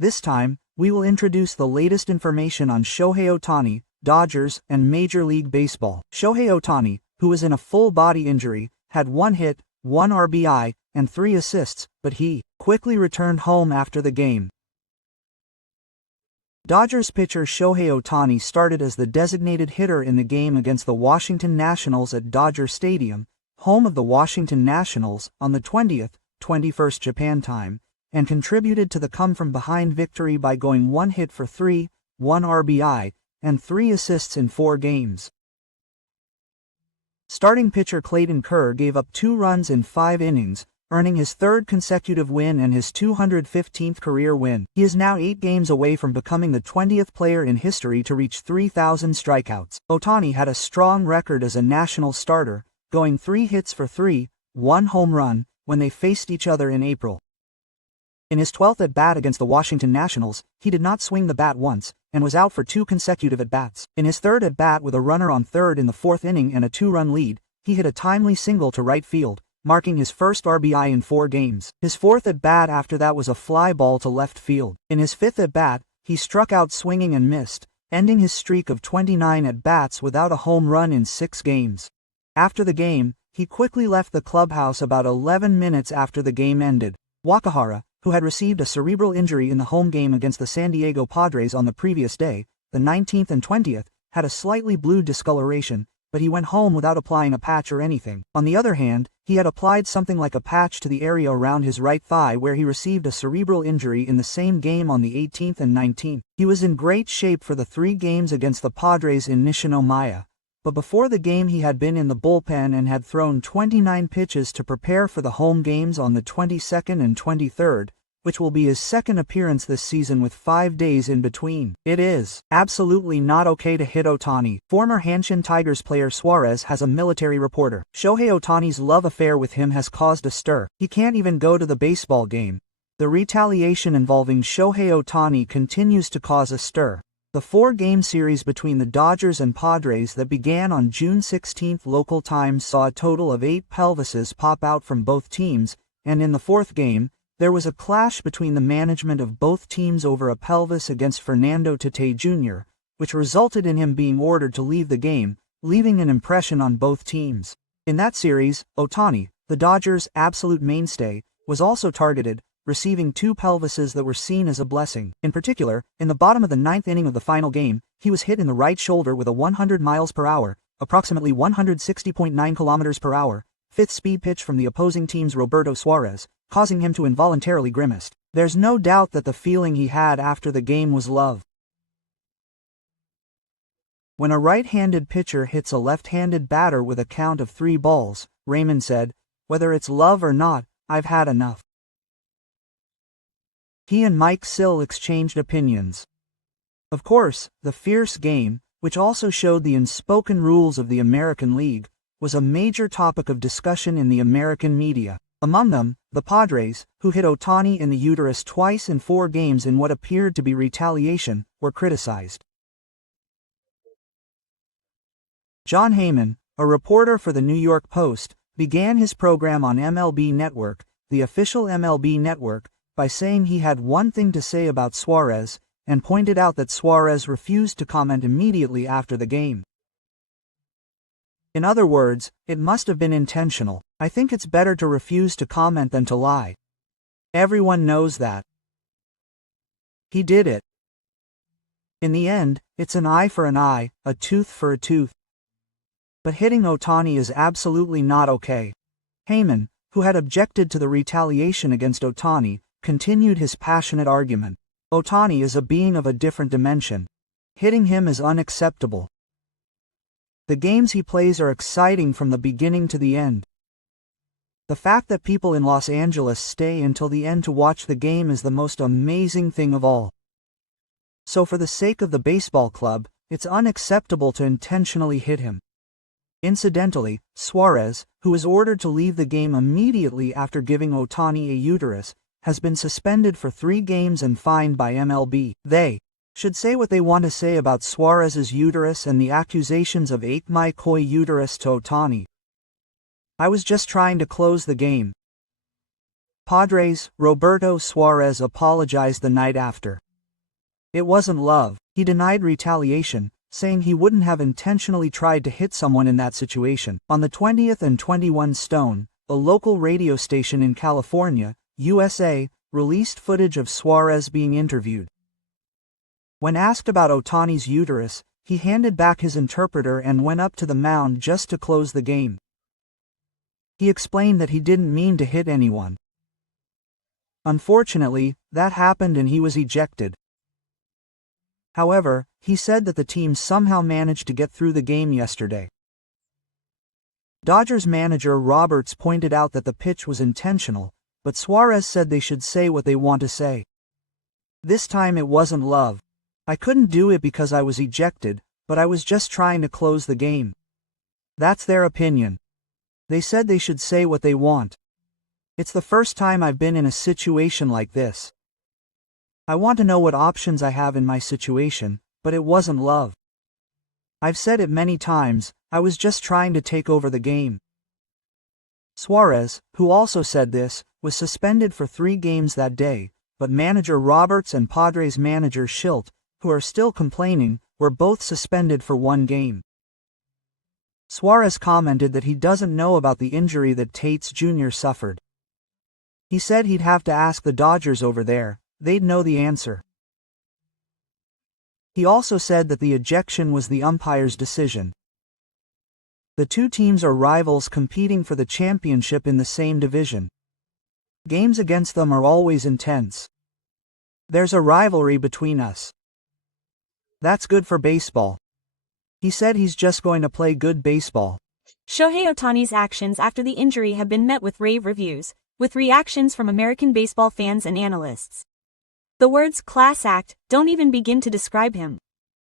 This time, we will introduce the latest information on Shohei Ohtani, Dodgers, and Major League Baseball. Shohei Ohtani, who was in a full-body injury, had 1 hit, 1 RBI, and 3 assists, but he quickly returned home after the game. Dodgers pitcher Shohei Ohtani started as the designated hitter in the game against the Washington Nationals at Dodger Stadium, home of the Washington Nationals, on the 21st Japan time, and contributed to the come-from-behind victory by going 1 hit for 3, 1 RBI, and 3 assists in 4 games. Starting pitcher Clayton Kershaw gave up 2 runs in 5 innings, earning his 3rd consecutive win and his 215th career win. He is now 8 games away from becoming the 20th player in history to reach 3,000 strikeouts. Ohtani had a strong record as a national starter, going 3 hits for 3, 1 home run, when they faced each other in April. In his 12th at-bat against the Washington Nationals, he did not swing the bat once, and was out for 2 consecutive at-bats. In his 3rd at-bat with a runner on 3rd in the 4th inning and a 2-run lead, he hit a timely single to right field, marking his 1st RBI in 4 games. His 4th at-bat after that was a fly ball to left field. In his 5th at-bat, he struck out swinging and missed, ending his streak of 29 at-bats without a home run in 6 games. After the game, he quickly left the clubhouse about 11 minutes after the game ended. Wakahara, who had received a cerebral injury in the home game against the San Diego Padres on the previous day, the 19th and 20th, had a slightly blue discoloration, but he went home without applying a patch or anything. On the other hand, he had applied something like a patch to the area around his right thigh where he received a cerebral injury in the same game on the 18th and 19th. He was in great shape for the 3 games against the Padres in Nishinomiya, but before the game he had been in the bullpen and had thrown 29 pitches to prepare for the home games on the 22nd and 23rd, which will be his 2nd appearance this season with 5 days in between. It is absolutely not okay to hit Ohtani. Former Hanshin Tigers player Suarez has a military reporter. Shohei Ohtani's love affair with him has caused a stir. He can't even go to the baseball game. The retaliation involving Shohei Ohtani continues to cause a stir. The 4-game series between the Dodgers and Padres that began on June 16 local time saw a total of 8 pelvises pop out from both teams, and in the 4th game, there was a clash between the management of both teams over a pelvis against Fernando Tatis Jr., which resulted in him being ordered to leave the game, leaving an impression on both teams. In that series, Ohtani, the Dodgers' absolute mainstay, was also targeted, receiving 2 pelvises that were seen as a blessing. In particular, in the bottom of the 9th inning of the final game, he was hit in the right shoulder with a 100 miles per hour, approximately 160.9 kilometers per hour, 5th speed pitch from the opposing team's Roberto Suarez, causing him to involuntarily grimace. There's no doubt that the feeling he had after the game was love. When a right-handed pitcher hits a left-handed batter with a count of 3 balls, Raymond said, "Whether it's love or not, I've had enough." He and Mike Sill exchanged opinions. Of course, the fierce game, which also showed the unspoken rules of the American League, was a major topic of discussion in the American media. Among them, the Padres, who hit Ohtani in the uterus twice in 4 games in what appeared to be retaliation, were criticized. Jon Heyman, a reporter for the New York Post, began his program on MLB Network, the official MLB network, by saying he had one thing to say about Suarez, and pointed out that Suarez refused to comment immediately after the game. In other words, it must have been intentional. I think it's better to refuse to comment than to lie. Everyone knows that. He did it. In the end, it's an eye for an eye, a tooth for a tooth. But hitting Ohtani is absolutely not okay. Heyman, who had objected to the retaliation against Ohtani, continued his passionate argument. Ohtani is a being of a different dimension. Hitting him is unacceptable. The games he plays are exciting from the beginning to the end. The fact that people in Los Angeles stay until the end to watch the game is the most amazing thing of all. So for the sake of the baseball club, it's unacceptable to intentionally hit him. Incidentally, Suarez, who was ordered to leave the game immediately after giving Ohtani a uterus, has been suspended for 3 games and fined by MLB. They should say what they want to say about Suarez's uterus and the accusations of 8 my koi uterus to Ohtani. I was just trying to close the game. Padres, Roberto Suarez apologized the night after. It wasn't love. He denied retaliation, saying he wouldn't have intentionally tried to hit someone in that situation. On the 20th and 21 Stone, a local radio station in California, USA, released footage of Suarez being interviewed. When asked about Ohtani's uterus, he handed back his interpreter and went up to the mound just to close the game. He explained that he didn't mean to hit anyone. Unfortunately, that happened and he was ejected. However, he said that the team somehow managed to get through the game yesterday. Dodgers manager Roberts pointed out that the pitch was intentional, but Suarez said they should say what they want to say. This time it wasn't love. I couldn't do it because I was ejected, but I was just trying to close the game. That's their opinion. They said they should say what they want. It's the first time I've been in a situation like this. I want to know what options I have in my situation, but it wasn't love. I've said it many times, I was just trying to take over the game. Suarez, who also said this, was suspended for 3 games that day, but manager Roberts and Padres manager Schilt, who are still complaining, were both suspended for 1 game. Suarez commented that he doesn't know about the injury that Tates Jr. suffered. He said he'd have to ask the Dodgers over there, they'd know the answer. He also said that the ejection was the umpire's decision. The two teams are rivals competing for the championship in the same division. Games against them are always intense. There's a rivalry between us. That's good for baseball. He said he's just going to play good baseball. Shohei Ohtani's actions after the injury have been met with rave reviews, with reactions from American baseball fans and analysts. The words class act don't even begin to describe him.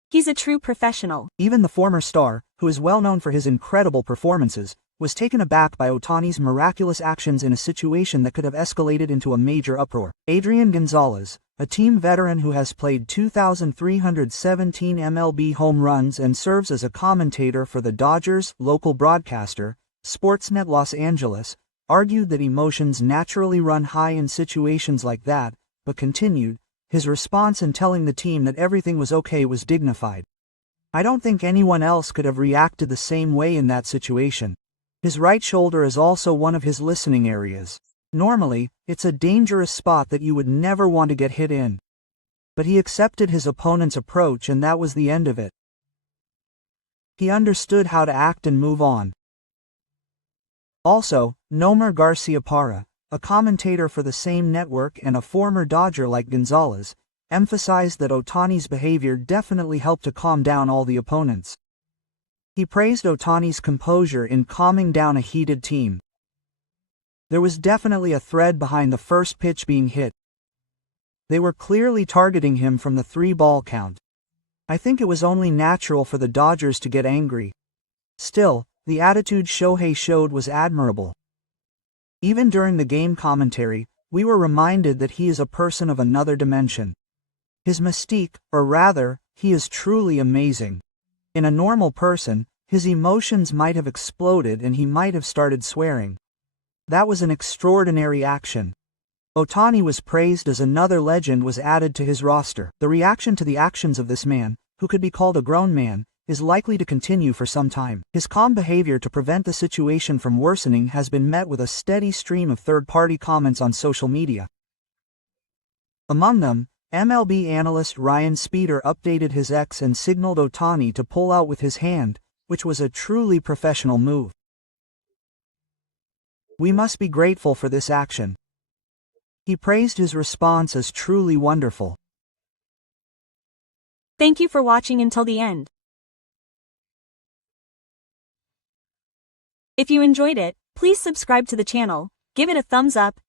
He's a true professional. Even the former star, who is well known for his incredible performances, was taken aback by Ohtani's miraculous actions in a situation that could have escalated into a major uproar. Adrian Gonzalez, a team veteran who has played 2,317 MLB home runs and serves as a commentator for the Dodgers' local broadcaster, Sportsnet Los Angeles, argued that emotions naturally run high in situations like that, but continued, his response in telling the team that everything was okay was dignified. I don't think anyone else could have reacted the same way in that situation. His right shoulder is also one of his listening areas. Normally, it's a dangerous spot that you would never want to get hit in. But he accepted his opponent's approach and that was the end of it. He understood how to act and move on. Also, Nomar Garciaparra, a commentator for the same network and a former Dodger like Gonzalez, emphasized that Ohtani's behavior definitely helped to calm down all the opponents. He praised Ohtani's composure in calming down a heated team. There was definitely a thread behind the first pitch being hit. They were clearly targeting him from the 3-ball count. I think it was only natural for the Dodgers to get angry. Still, the attitude Shohei showed was admirable. Even during the game commentary, we were reminded that he is a person of another dimension. His mystique, or rather, he is truly amazing. In a normal person, his emotions might have exploded and he might have started swearing. That was an extraordinary action. Ohtani was praised as another legend was added to his roster. The reaction to the actions of this man, who could be called a grown man, is likely to continue for some time. His calm behavior to prevent the situation from worsening has been met with a steady stream of third-party comments on social media. Among them, MLB analyst Ryan Speeder updated his X and signaled Ohtani to pull out with his hand, which was a truly professional move. We must be grateful for this action. He praised his response as truly wonderful. Thank you for watching until the end. If you enjoyed it, please subscribe to the channel, give it a thumbs up,